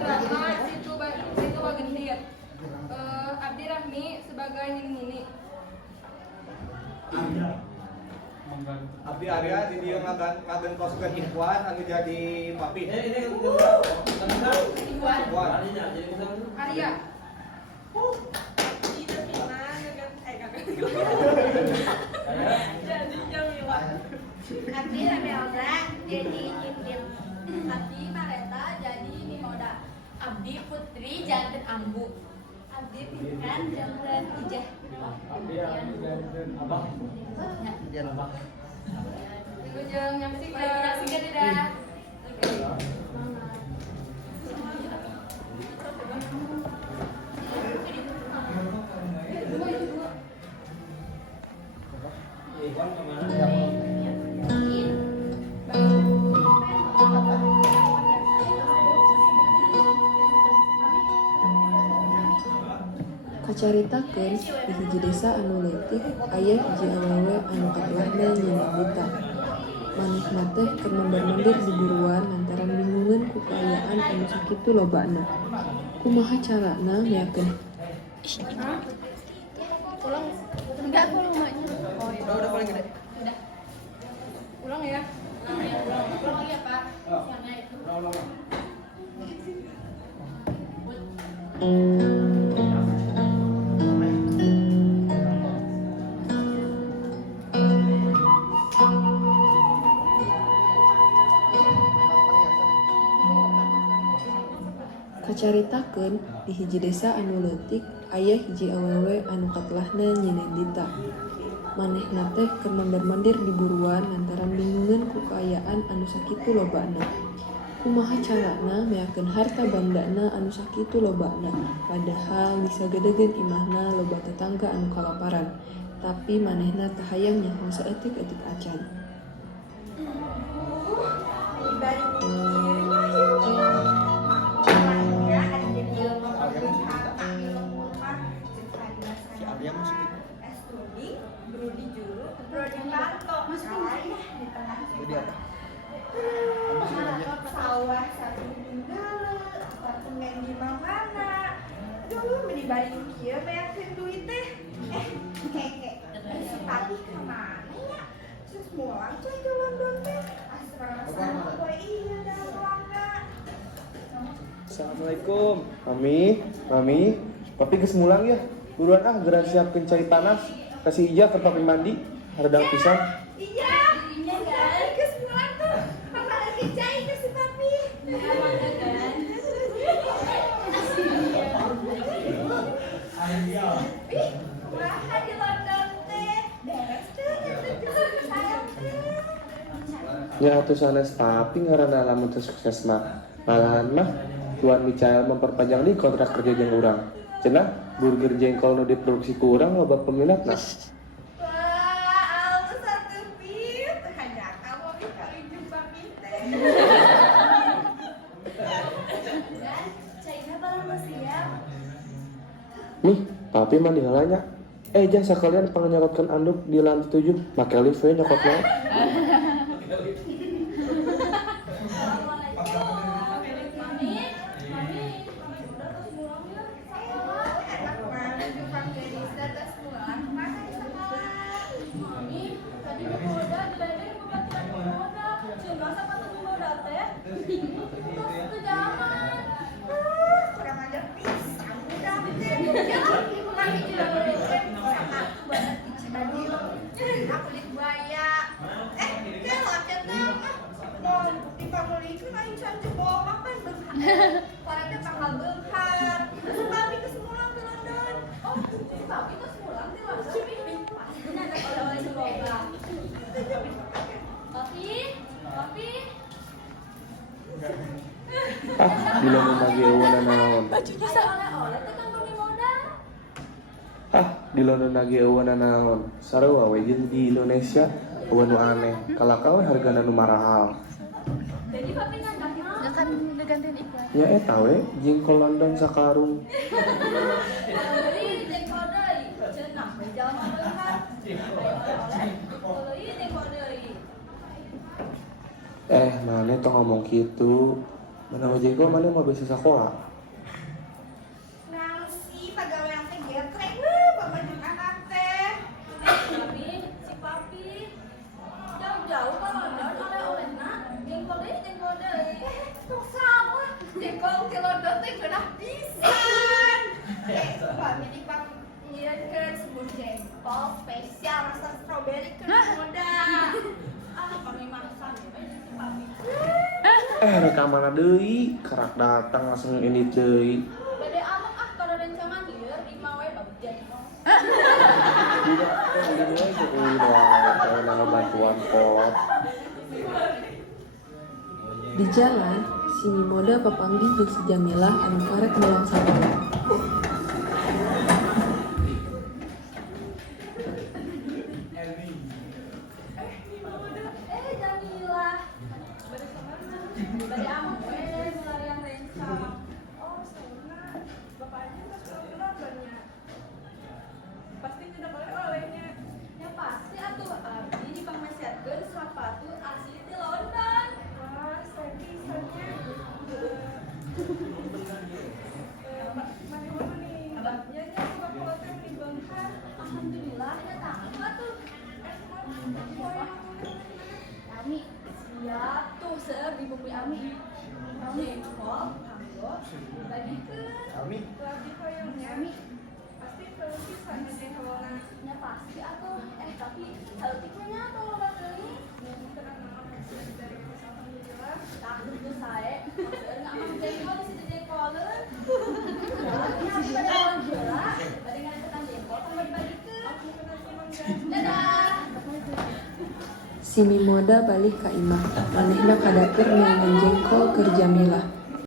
drama situ bagendir. Abdi Rahmi sebagai Nini. Abdi Arya di dia ngagen koskeun Ikhwan anu jadi papi. Ikhwan. Arya. Jadi Jamila. Abdi Ramelda jadi Nyindin. Abdi Mareta jadi Mihoda. Abdi Putri janten Ambu. Abdi Pinkan janten Ijah. Abdi janten Abah. Ya. Abah. Tunggu jeung nyamsik Dadah. Kacaritakeun di hiji desa anu leutik aya hiji awewe anu katelahna nyeuna buta. Manehna teh keur mondar-mandir di buruan lantaran bingungan ku kaayaan anu sakitu lobana. Kumaha carana meakeun? Ulang. Enggak aku rumahnya. Oh, udah paling gede. Udah. Ulang ya. Ulang ya, Pak. Siangnya itu. Kacaritakeun di hiji desa anu leutik aya hiji awewe anu katelahna nyeuna dita. Manehna teh keur mondar-mandir di buruan lantaran bingungan ku kaayaan anu sakitu lobana. Kumaha carana meakeun harta bandana anu sakitu lobana, padahal disagedegeun imahna loba tetangga anu kalaparan, tapi manehna teu hayang nyaho saeutik-eutik acan. Sawah satu tinggal, apartemen di mana? Dulu dibanding kieu beakeun duit teh. Keke. Si Papi kemana ya? Terus mulang coy ke London teh. Asrama boy iya dah ruangna. Assalamualaikum. Mami, papi geus mulang ya. Buruan ah geura siapkeun cai tanah. Kasih ijah ke papi mandi. Hareudang pisan. Iya. Iya kan? Geus mulang tuh. Papa lagi cai ke si Papi. Kumaha di London teh? Beres teh nyampe sayang teh. Ya atuh sanes papi ngaranna lamun teu sukses mah. Malahan mah Tuan Michael memperpanjang di kontrak kerja jeung urang. Cenah burger jengkol nu diproduksi ku urang loba peminatna. Wah, alus satu pit. Hanya kamu bisa jumpa teh. Dan China baru siap. Nih, papi mah dihalanya. Jangan sekalian pangnyorotkeun anduk di lantai 7. Make lift we nyokotna. Bila membagi eueuh naon. Di London lagi eueuh naon. Sarua we jeung di Indonesia eueuh nu aneh. Kalaka we hargana nu mahal. Jadi papi nggak gantiin iklan. Nya eta we jengkol London sakarung. Jadi jengkol deui, cenah jalma beunghar. Kalau ieu jengkol deui. Maneh tong ngomong kitu. Mana jengkol mana mah biasa sekolah. Nah si pegawai teh getrek pemajuk anak teh. Papi, si papi. Jauh-jauh kan oleh-oleh nak. Jengkol deh. Tuh sama jengkol kilodot teh genah pisan. Papi di pak nyireun sebut jengkol spesial rasa strawberry ke moda. Papi makan si papi. Reka mana deui, karak datang langsung ini deui. Bade amat kalau rencana lieur di mawe bagus jadi. Tidak, ini aja kalau nama bantuan pot. Di jalan, si Mimoda papanggih jeung si Jamilah anu karek melang sabaraha. Jamilah. Bade amat mulai yang rencana. Oh, sauna. Bapaknya pas pulang banyak. Pasti tidak boleh olehnya. Ya pasti atuh abdi di pangmesiatkeun sapatu asli di London. Wah, saya bisanya. Mana nih? Nyanyi apa kalau teh di Bangka? Alhamdulillah ya tanggung atuh. Ami siap tuh ser di bumi Ami. Jengkol, kanggo, bagikeun. Kami Lagi koyongnya. Ami, Pasti perlu bisa nih kalau nya pasti atuh. Tapi saltiknya tuh loba deui. tenang dari alhamdulillah. Tah tuh sae. Seueur ngamang jengkol di situ jengkoleun. Ya, pada lawan bola, bade ngadekan jengkol kan bagi-bagikeun. Dadah. Si Mimoda balik ka imah, manehna kadaker nyanyi jengkol keur Jamilah.